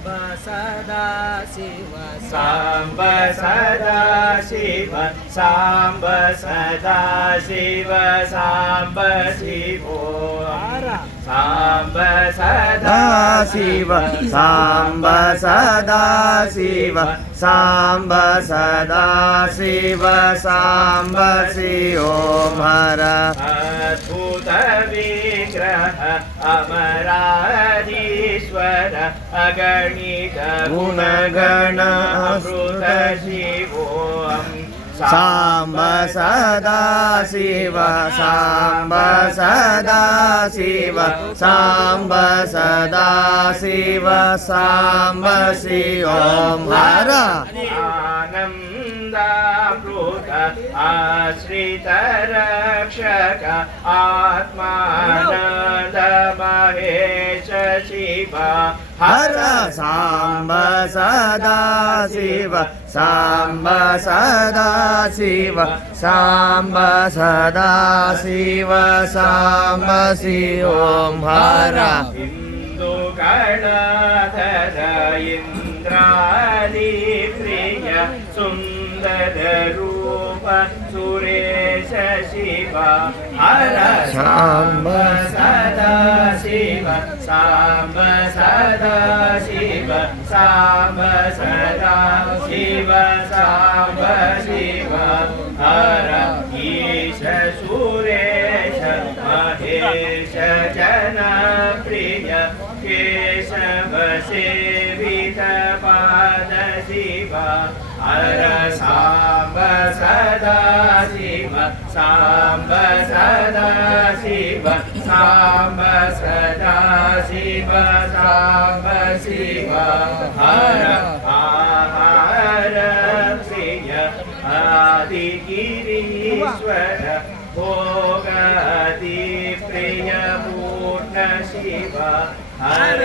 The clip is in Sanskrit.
सदा शिव साम्ब सदा शिव साम्ब सदा शिव साम्ब शिवो साम्ब सदा शिव साम्ब सदा शिव साम्ब सदा शिव साम्ब शिवो हर अद्भुत विग्रह अमराधीश्वर अगणित गुणगण अमृत शिवोऽहम् साम्ब सदा शिव साम्ब सदा शिव साम्ब सदा शिव साम्ब शिवोऽहम् हर आनन्दामृत आश्रित रक्षक आत्मानन्द महेश शिव हर साम्ब सदा शिव साम्ब सदा शिव साम्ब सदा शिव साम्ब शिवोऽहम् हर इन्दुगणधर इन्द्रादि प्रिय सुन्दर रूप सुरेश शिव हर साम्ब सदा शिव साम्ब सदा शिव साम्ब सदा शिव साम्ब शिव हर ईश सुरेश महेश जनप्रिय केशव सेवित पाद शिव हर साम्ब सदा शिव साम्ब सदा शिव साम्ब सदा शिव साम्ब शिव हर आहार प्रिय आदिगिरीश्वर भोगादि प्रिय पूर्ण शिव हर